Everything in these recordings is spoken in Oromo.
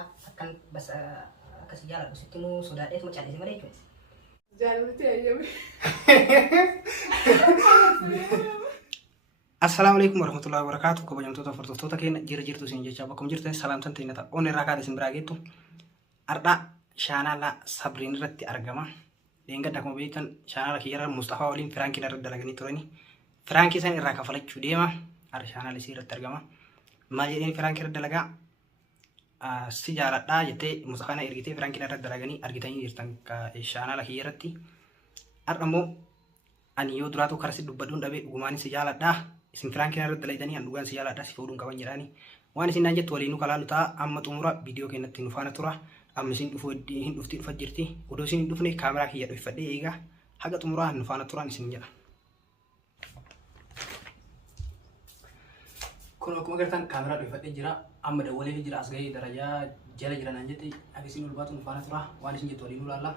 jaaladha akkan bas akkas jaaladhu sitti immoo sodaadheet ma callisee malee jechuudha. Jaallatee ayyame. Assalamualaikum warahmatullahi wabarakatuh. Kabajamtoota hordoftoota keenya jirtu isin jecha bakka jirtan salaamtan ta'in ta'a. Onni irraa kaadhe isin biraa geettu. Ardha shaanaala Sabriin irratti argama. Deengadda akkuma beektan shaanaala kiyyarra Mustafaa waliin Firaankiin irratti dalaganii turani. Firaankii san irraa kafalachuu deema. Ardha shaanaala isii irratti argama. Maal jedheen Firaankii irratti dalagaa? Si jaaladhaa jettee Mustafaan ergitee Firaankiin irratti dalaganii argitanii jirtan shaanaala kiyyarratti. Ardha immoo ani yoo duraatu karasi dubbadduun dhabee dhugumaan si jaaladhaa. Isin Firaankiin irratti dalaganii an dhugaan si jaaladhaa si fuudhuun qaban jedhanii. Waan isin naan jettu waliin nu kalaalu ta'a amma xumura viidiyoo keenyatti nu faana tura. Amma isin hin dhufti dhufa jirti. Odoo isin hin dhufne kaameraa kiyya dhufadhee eegaa haga xumuraa nu faana turaan isin jedha. Kun akkuma agartan kaameraa dhufadhee jira. Amma dawwalee jira as gahee darajaa jala jira naan jetti. Akka isin ol baatu nu faana tura. Waan isin jettu waliin nu laalla.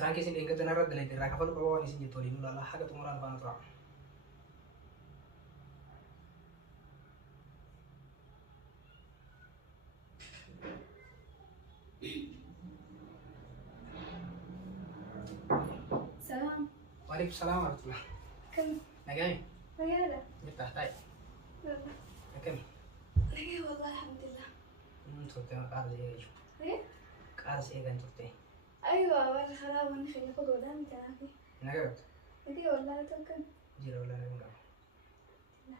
Firaankiin isin eeggattan irratti dalagee irraa kafalu qaba waan isin jettu waliin nu laalla haga xumuraa nu faana tura. Salam. Waalaikumsalam warahmatullahi. Kam? Nagay. Maganda. Jepta tay. Wala. Nakam. Lagi wallahi alhamdulillah. Turte qaar ee. Eh? Qaar ee gan turte. أيوة ولا خلاص ونخلي ناخذ ولا أنت عارف. Nagay. لقي والله توكل. Jira wala nagay. لا.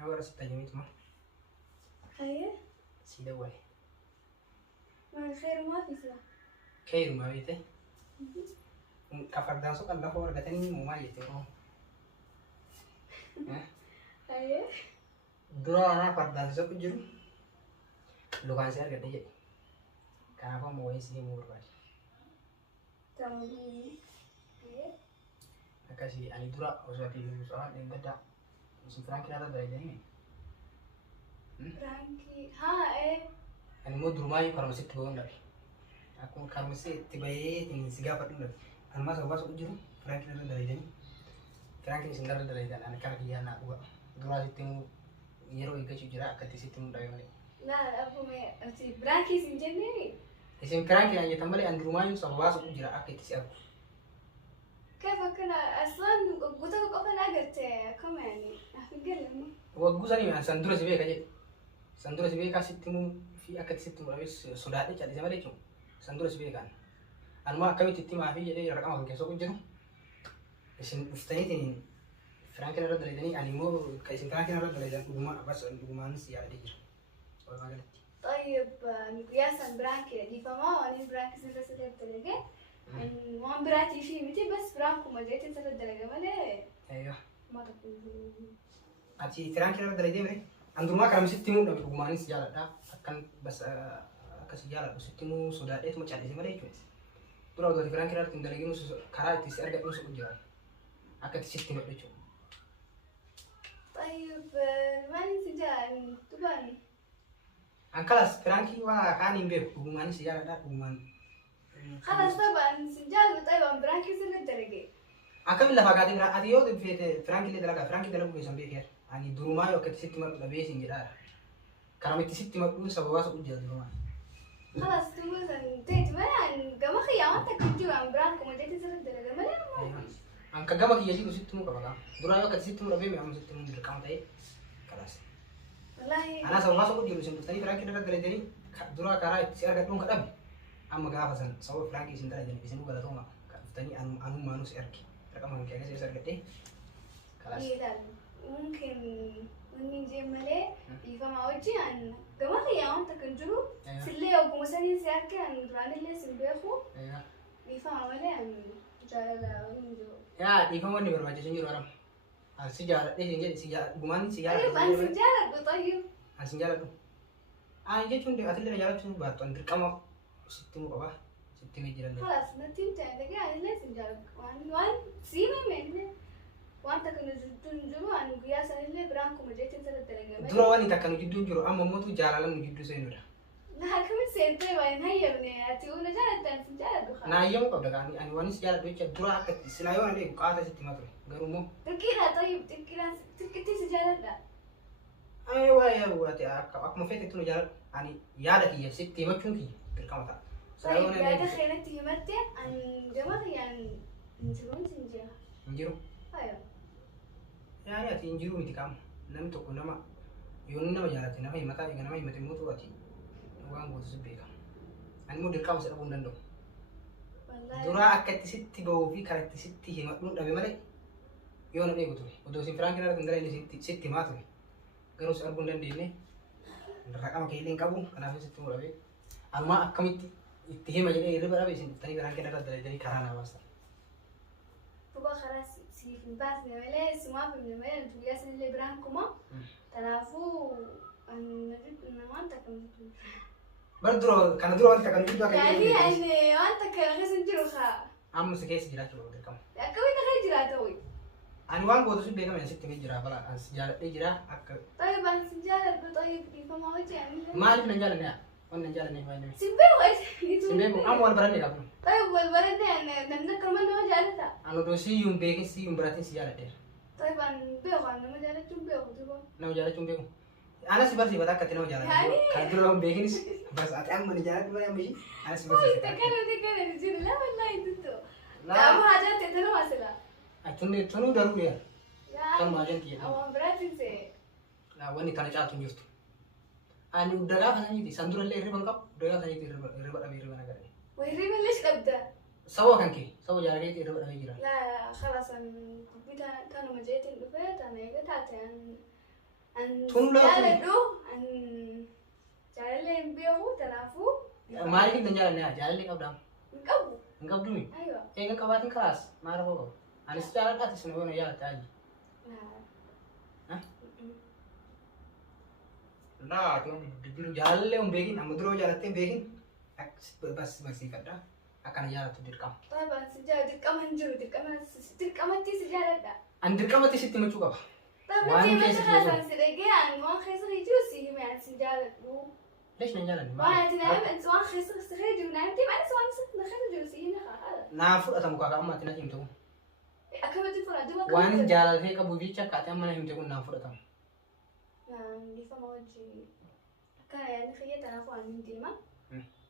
Awara sita jamit ma. خير؟ Sida wale. ما الخير ما في سوا. Kairu ma bete. Kafar dan so kan dah war gatani mu ma yete ro. خير؟ Dura ana fardan so kujiru. Lukan saya gade je. Kenapa mau isi mu berbagai? تمام. خير؟ Nakasi ani dura usah di usaha dengan gada. Musim Firaankiin ada dari ini. فرانكي ها إيه؟ Ani mau di rumah yuk kalau masih tuh enggak. Aku kalau masih tiba-tiba ini segala pun enggak. Anu mas apa sok juru? Firaankiin ada dari ini. Firaankiin sendiri ada dari ini. Anak kan dia anak gua. Dulu itu nyero ikan cujira kat situ dari mana? لا أبو ما أنتي برانكي سنجني. Isim Firaankiin aja tambah an di rumah yuk sama sok cujira kat situ. كيف كنا أصلاً قلت لك أنا قلت كم يعني أفكر Wagu sani ya sandura sih kaje. Sandura sih kasih timu fi akat situ habis sudah ada jadi sama dia cuma. Sandura sih kan. Anu mah kami titi maafi jadi rakam aku kesok jero. Isin ustani ini Firaankiin ada dari ini animo kayak isin Firaankiin ada dari rumah apa soal rumah sih ada jero. Soal mana? طيب مقياسا برانكي دي فما أنا برانكي سنة ستة درجة ما براتي شيء متى بس برانكو ما جيت ستة درجة ما ليه Ayo. ما تقول Aci Firaankiin ada dari dia An rumah kami sih timu dari rumah sih ada akan bas kasih jalan sih timu sudah itu macam ini mana itu. Terus dari Firaankiin ada tinggal lagi musuh karena itu sih ada musuh ujar. Akan sih timu itu. طيب ما نسجل تباني Angkalas Firaankiin wah kan imbe rumah sih ada rumah. خلاص طبعا سجل طيب برانكي سنة درجة Akan lah fakat ini ada yo di Firaankiin dalaga Firaankiin dalaga bisa sampai ani di rumah yo ket sih timu lebih sih jadi. Karena itu sih timu dulu sabwa masuk ujar di rumah. خلاص تقول تيت ما قام أخي يا أنت كنت جو عم برانكو ما جيت ستة درجة ما ليه Angka gama kiya sih sih timu kapan? Dulu yo ket sih timu lebih memang sih timu direkam tadi. Kelas. والله Ana sabwa masuk ujar sih tadi Firaankiin ada dari jadi dulu karena sih ada dong kadang. Amma gaafa san sababa Firaankiin isin dalagan isin gala toma tani anu manus erki rakaman kaga sai sargade kalas إيه ممكن من جمالي يفهم وجهي عن قام أخي يا أنت كنت جو سلي أو كمساني سيارك عن راني اللي سنبيخو يفهم ولا عن جالا ونجو ya di kamu ni berbaca sendiri orang sejarah sejarah guman sejarah طيب أنا سجالة طيب sejarah tuh aja cuma di atas jalan cuma batuan kamu sitimu apa sitimu jalan خلاص ما تنتهي أنت قاعد ليش سجالة وان سيما منه وأنت كنت تنجو عن قياس اللي برانكو ما جيت تنسى الدرجة dulu wanita kan judul juru amma mau tuh jalan judul saya udah لا كم سنتي وين هي بني أتيونا جالة سجالة بخير nah iya kau udah kan ani wanis jalan tuh dulu akat selayu ada kata sitimu tuh garumu لكن تركينا طيب تركينا تركتي سجالة لا أيوة أيوة أكمل فيك تقول جال يعني يادك يا ستي ما تشوفي بالكامتا طيب لا دخلتي همتي عن جماعة يعني نسوون سنجا إنجيرو أيوة يعني أتي إنجيرو متكام نم تكون نما يوم نما جالتي نما يمتا يجنا ما يمتى موتو أتي وان بوت سبيكا أنا مو دكام سأبون دندو درا أكتي ستي بو في كارتي ستي هما نو دبي مالي يوم نبي بتوي ودوسين فرانك نرى تنقل اللي ستي ما توي كانوا سأبون دندي ini rakam kailing kabu kenapa sih tuh rabi alma kami itihim aja ini riba rabi sini tadi kan kita ada jadi karana basta بابا خلاص في الباس نعمله سما في نعمله نتويا سن اللي برانكما تنافو أن نجيب إنما أنت كم بردرو كان درو أنت كان جدوا يعني أنت كان غير جروخا am sekali sejarah coba berkam كم أنت غير جراتوي anu wan bodo sih bega masih tinggi jerah bala sejarah jerah ak طيب أنا سجالة طيب كيف ما وجه يعني malif nanjalan ya on nanjalan nih mana سبيه وإيش sembebu am wal berani kamu طيب والبلد ده نمنا كمان ما جالتها anu dosi yung begi si yung berarti sejarah deh طيب أنا بيوه أنا ما جالت شو بيوه تبغى nama jalan cumbegu ana sih bersih batak katanya jalan kalau dulu orang begi nih pas ati am mana jalan dulu yang begi ana sih bersih تكلم تجيب لا والله يدتو لا. لا ما حاجات تتنا مثلا tunu daru ya kan majan tiya أو براتين سي nah wani kana catu justu ani udaga kan ini sandura le riban kap udaga kan ini riba abi riba nagar ويريبا ليش أبدا sawa kan ki sawa jara ke riba abi jira لا خلاص أنا بيتا كانوا مجيت البيت أنا يقول تاتي أن تون لا جالدو أن جالين بيهو تنافو mari kita jalan ya jalan di kabdam نقبو engkau dulu أيوة enggak kabatin keras marah kok ani secara atas sebenarnya ya tadi لا nah cuma diburu jalan le begin amu dulu jalan tem begin bebas masih kada akan jalan tuh direkam طيب أنا سجادة كمان جرو كمان تي سجادة ده andir kamu tisi timu juga طيب وان أنتي كيس ما خلاص أنا سيدي أنا ما خيس ريجوسي هم يعني سجادة ليش نجاlan وانا تنام انت وان خيس خيس ونامتي بعد سوان ست نخيس جوسي هنا خلاص nah fu atau muka kamu mati nanti itu أكمل تفرع دوا wan jalan he kabu bica katanya mana himte kun nah fu atau دي فما وجهي كان يعني خيط أنا فوق من ديما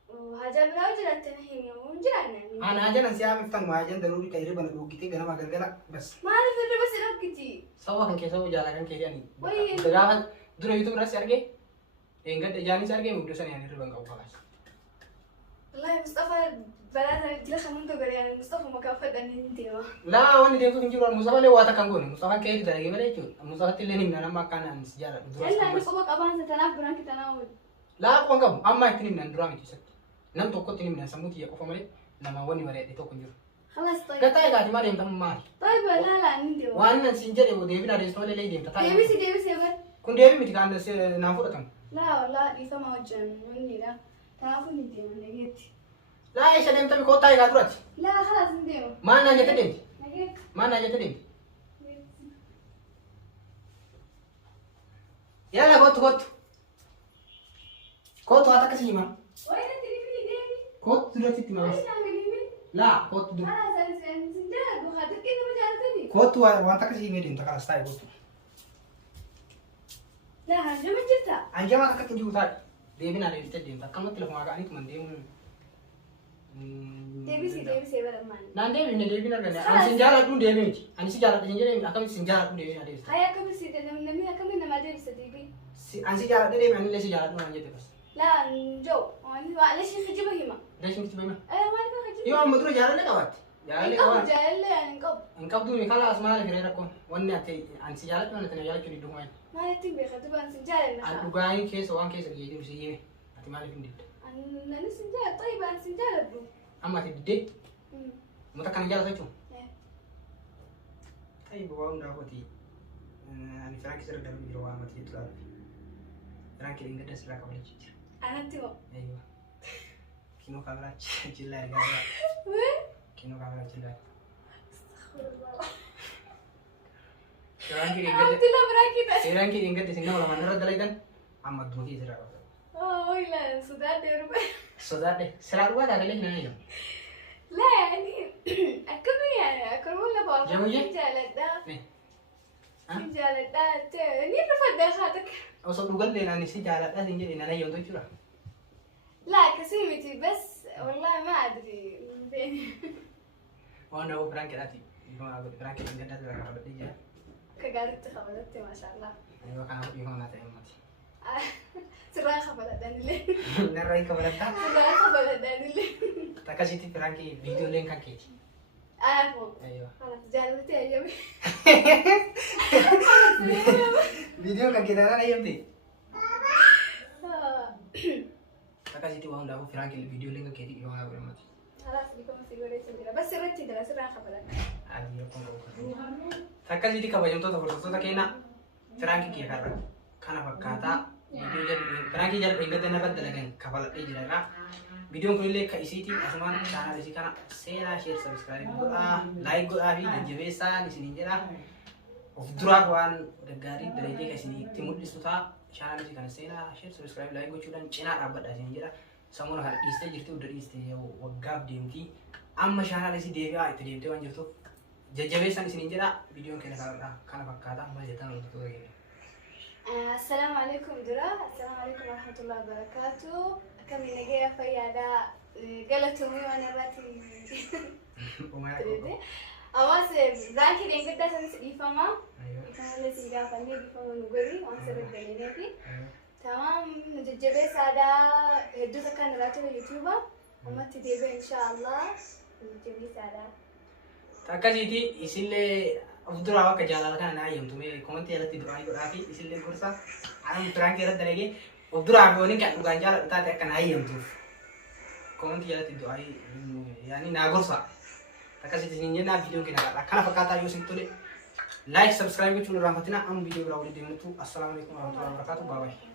وهذا براوج لا تنهي ومجرنا ana aja nanti am iftang majan daruri kairi bana du kiti gana magal gala bas ما أعرف إنه بس لو كتي sawa kan ke sawa jalan kan kiri ani Woi. dagahan dulu itu merasa sarge enggak jani sarge udah sana yang riba kau kalas والله مصطفى بلا جل خمون تقول يعني مصطفى ما كان فد أني ديما lah wani dia tuh kunjuru musafa le wata kanggon musafa kairi dari gimana itu musafa tileni mana makanan sejarah إلا أنا فوق أبان ستناف برانك تناول lah aku anggap amma itu nih durang itu sakti nam toko ini nih samuti ya kau family nama wani mare itu kunjuru خلاص طيب kata ya kati mari yang tamu mari طيب لا لا أني ديما wan nan sinja de devi na resto le dia tata ديبي سيبر kun devi miti kan se na fu datang لا والله دي فما وجه مني لا تنافني ديما نجيتي lah Aisyah dem tapi kota ya turat لا خلاص نديما mana aja tadi نجيت mana aja tadi ya lah kot ata kasih mah وين أنت اللي ديبي kot sudah titi mas أنا أعمل lah kot du خلاص أنا سنجاد وخاطر كده مجالتني kot wata kasih medin tak kalas tay kot لا هنجم جبتها anja mah kakin juga tadi devi na resto dia tak kamu telepon agak ini teman dia ديبي سيبر أمان nan devi ne devi na gane an sinjara dun devi miti an sinjara din jere akan sinjara dun devi na resto هيا كم سيدة نمي كم إنما ديبي سديبي an sinjara devi an le sinjara dun an jete bas لا نجو وأنا ليش نخجبه هما Dai sing tiba أنا ما أبغى خجبه yo am dulu jalan le kawat jalan le kawat جاي يعني نقب engkau tuh kala asmara kira ko wanne ate an si jalan mana tanya jalan curi dungan ما يتم بخطبة أنا سنجاد an النخا dugai ke so an ke segi jadi usi ye ati mali pindi أنا سنجاد طيب أنا سنجاد بلو amma ti de mutakan jalan sajo ai bawa unda ko ti ani franki sir dalu biro wa mati itu lalu franki inga das la kawali cici أنا تيو ayo kino kamera cilla ga وين kino kamera cilla استغفر الله franki inga قلت له براكي بس franki inga de singa wala manara dalai dan amma dumuti sira لا صدق درب so that de sira ruwa da dalai na yo لا يعني أكمل يعني أكمل ولا بقى جميل. سنجاد ده nih Jaaladha ni rafadha khatak. Osoo dhugallee naan si jaaladha siin jedhe nana yoomtu jechuudha. لا كسيمتي بس والله ما ادري فين. Waan dhabu firaan kedhaati. Firaan kedhaan gaddaatu irraa qabadhee jira. كقالت خبلتي ما شاء الله. Yoo kanaaf dhiifama naa ta'e ummati. سراي خبلتني لي. Narraa hin kabalataa. سراي خبلتني لي. Takkasitti firaan kee viidiyooleen kan keeti. عارفه. Ayyoo. خلاص جالبتي ايامي. Viidiyoo kan keetaan ayyamte. Takkasitti waan hundaafuu firaan kee viidiyooleen kan keeti dhiifama naa godhe ummati. خلاص بكم سيقولي سميرة بس رتي ده سراي خبلتني. Adii akkuma qabu. Takkasitti kabajamtoota hordoftoota keenya firaan kee karra kana fakkaataa viidiyoo jalli firaan kee jalli eeggata narratti dalagan kafaladhee jira. Viidiyoon kunillee kan isiiti asumaan chaanal isii kana seenaa share subscribe godhaa like godhaa fi jajjabeessaa isiniin jedha. Of duraa waan gaggaarii darajee kan isinitti mul'isu ta'a. Chaanal isii kana seenaa share subscribe like gochuudhaan cinaa dhaabbadhaa isiniin jedha. Sammuna kana dhiistee jirti hunda dhiistee waggaaf deemti. Amma chaanal isii deebi'aa itti deemtee waan jirtuuf jajjabeessan isiniin jedha. Viidiyoon keenya kana fakkaata amma jettan hordoftoota keenya. السلام عليكم درا السلام عليكم ورحمة الله وبركاته كم نجيا فيادا قالت أمي وأنا راتي تريدي أواس ذاكر إن قد سنس إفما إفما اللي سيجا فني إفما نقولي وانسر الدليلاتي تمام نجيبه سادا هدو سكان راتي يوتيوبا وما تديبه إن شاء الله نجيبه سادا Takkasitti isillee of duraa akka jaalala kana naa eeyyamtu mee komantii jalatti duraa godhaa fi isillee gorsa ani firaan kee irratti dalagee of duraa fi waliin kan dhugaan jaalladhu taate akka naa eeyyamtuuf komantii jalatti duraa yaani naa gorsa. Takkasitti isin jennaa viidiyoon keenya kana fakkaataa yoo isin tole like subscribe gochuun irraanfatina amma viidiyoo biraa waliin deemnutu assalamu alaikum warahmatullahi wabarakatuh bye bye.